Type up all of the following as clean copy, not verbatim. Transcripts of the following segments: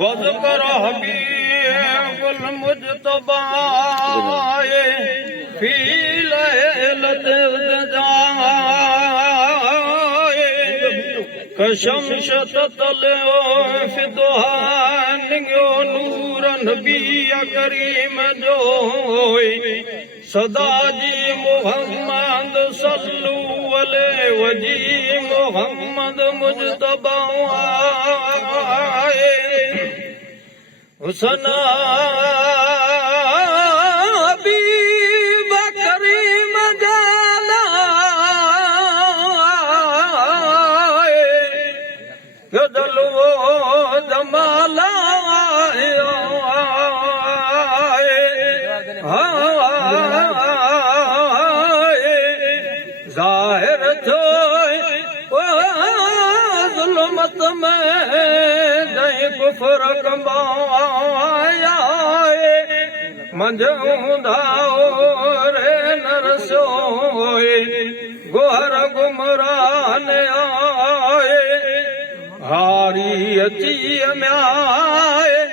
वज़कर हबीबुल मुज्तबाए फी लैलत जाए कशमश ततलो फिदुहा नियो नूर नबी करीम जोए सदा जी मोहम्मद सल्लू अलैहि वजी मोहम्मद मुज्तबा आए हुसना हबीब करीम जलाए जलवो जमाला जाहिर थो ज़ुल्मत में जंहिं कुफर कंबाया मंझूंदा रे नरसोए गोहर गुमरान आए हारी अची म्याए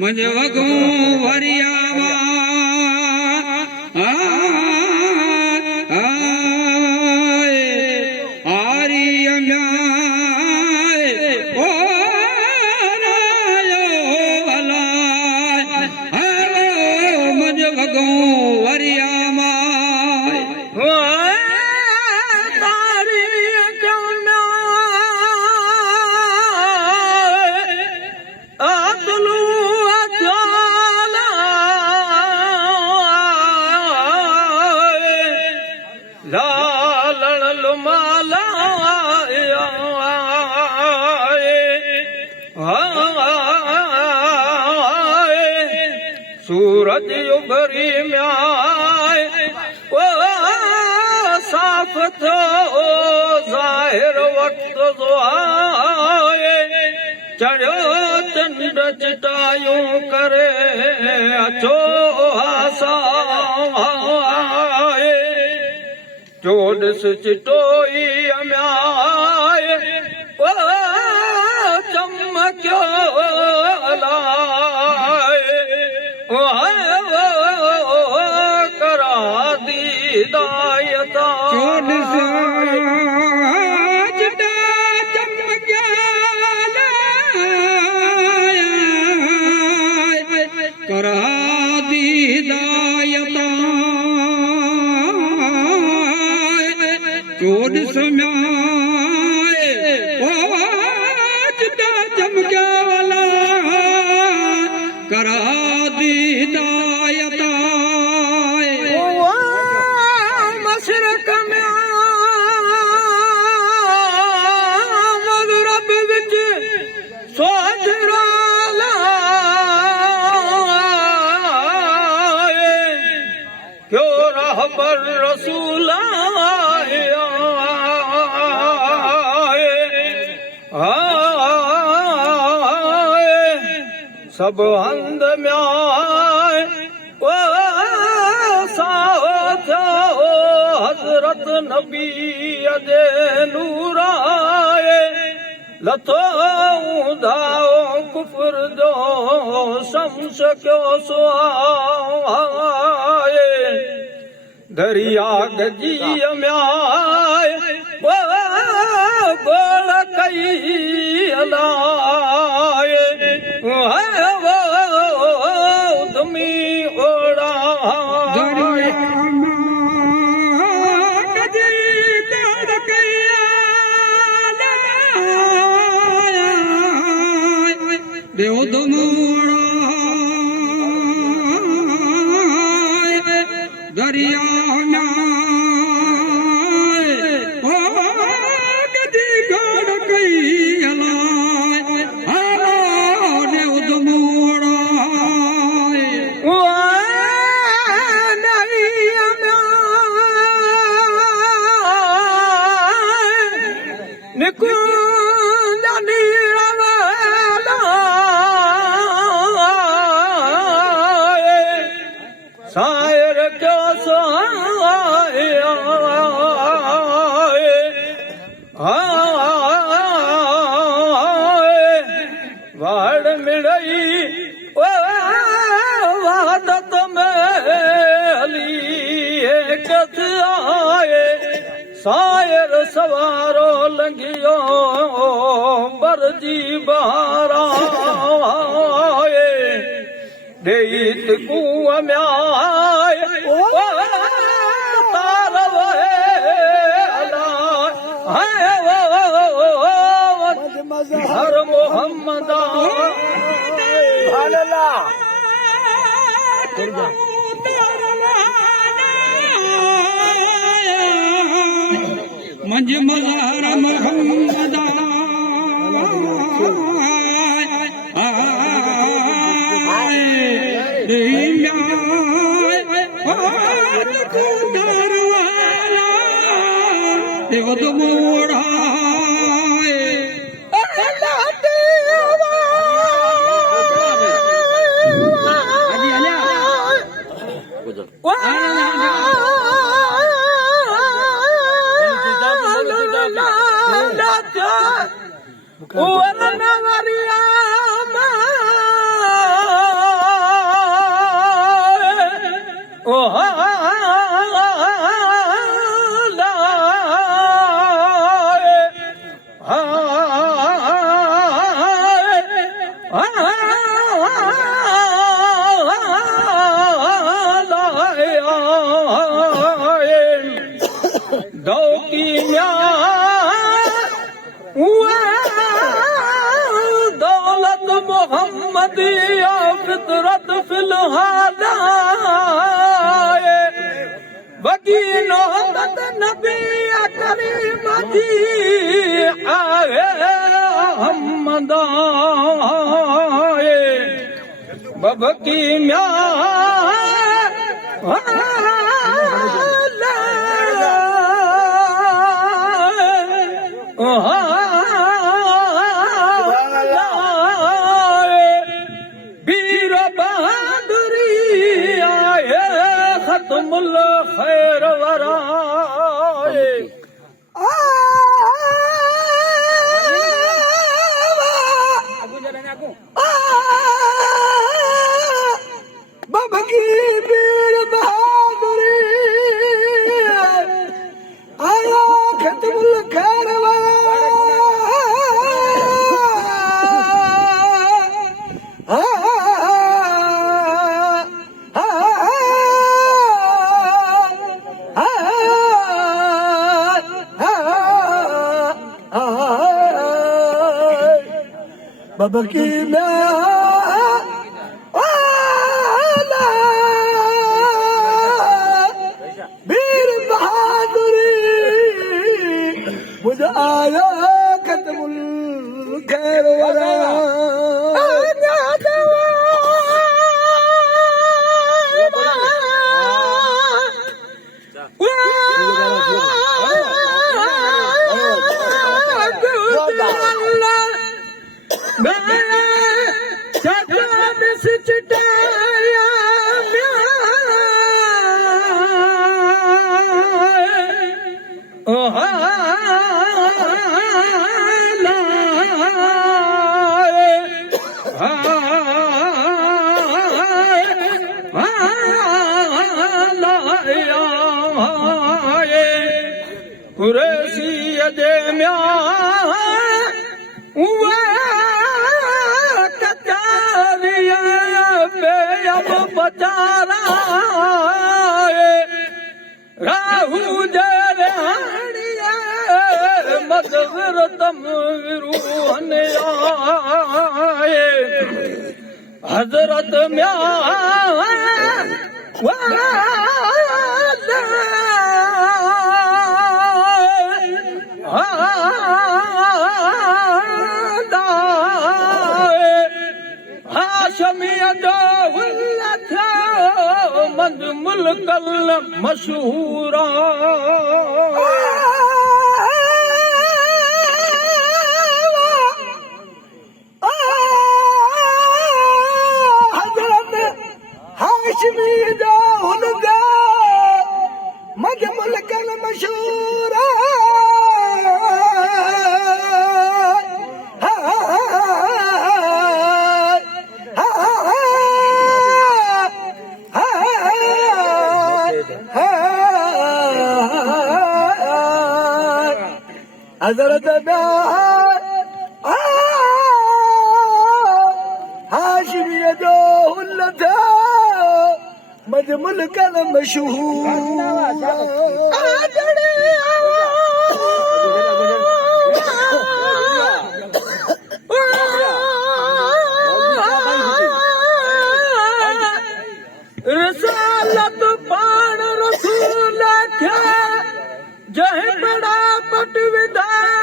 मुझे वगू वरियावा आरी अम्याए ओ मुझे वगू वरियावा सूरज उभरी म्याए ओ साफ थो ज़ाहिर वक्त जो आए चढ़ियो चंड चिटायूं करे अचो आसाए चोॾिस चिटोई म्याए ओ चमकियो करा दीदायता करा दीदायता चोॾिस म्याए ओ चिटा चमकिया वाला करा दीदायता मशरक में रब विच सोजरा लाए क्यों रहबर रसूल आए सब हंद में आए ओ हज़रत नबी जे नूर आए लथो दाओ कुफर जो शम्स क्यों सुआए दरिया गजी में आए ओ गोल कई हलाए उदमी ओड़ा दरिया सायर सवारो लंघियो बरजी बहारा देत कुआ म्याय तार वहे अला हर मोहम्मद मंज मज़हर मोहम्मद मोड़ा दौलत मोहम्मदिया फितरत फिलहाल बगीनो नबी करीम जी आए मोहम्मद बबकी म्या बीर बहादुरी आए खत्मुल खैर वराए बबकी बीर बहादुरी आया खत्मुल खैर बबकी बीर बहादुरी मुझे आया खत्मुल खैर वरा कुरैशी जे म्या कचारिया बेअब बचारा राहू जे हाणिया मदवर तम विरूहन आए हजरत म्या हाशमिया जो मंद मुल्कल मशहूरा हजरत हाशमी जो हुनगा मद मुल्कल मशहूरा हज़रत हाशमीअ जो हुल था मद मुल्कन मशहूर रसालत पाण रसूल खे जंहिं बड़ा पट विधाया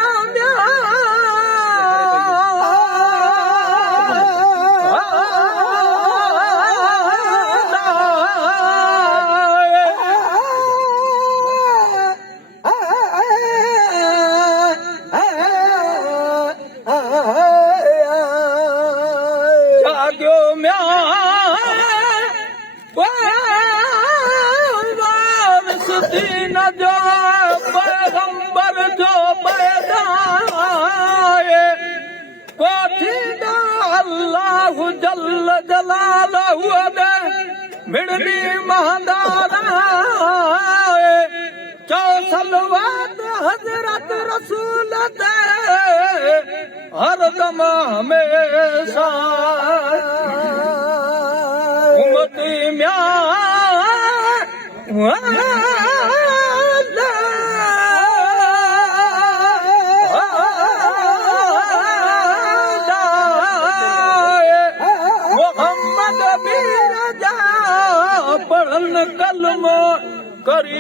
जाॻियो म्या दीन जो पैगंबर जो पैदाए को थींदा अल्लाह जल जलालहु दे मिड़नी महदाराए चो सलवात हज़रत रसूल ते हर दम हमेशा उम्मती म्या मोहम्मद बीर जा पढ़न कलमो करी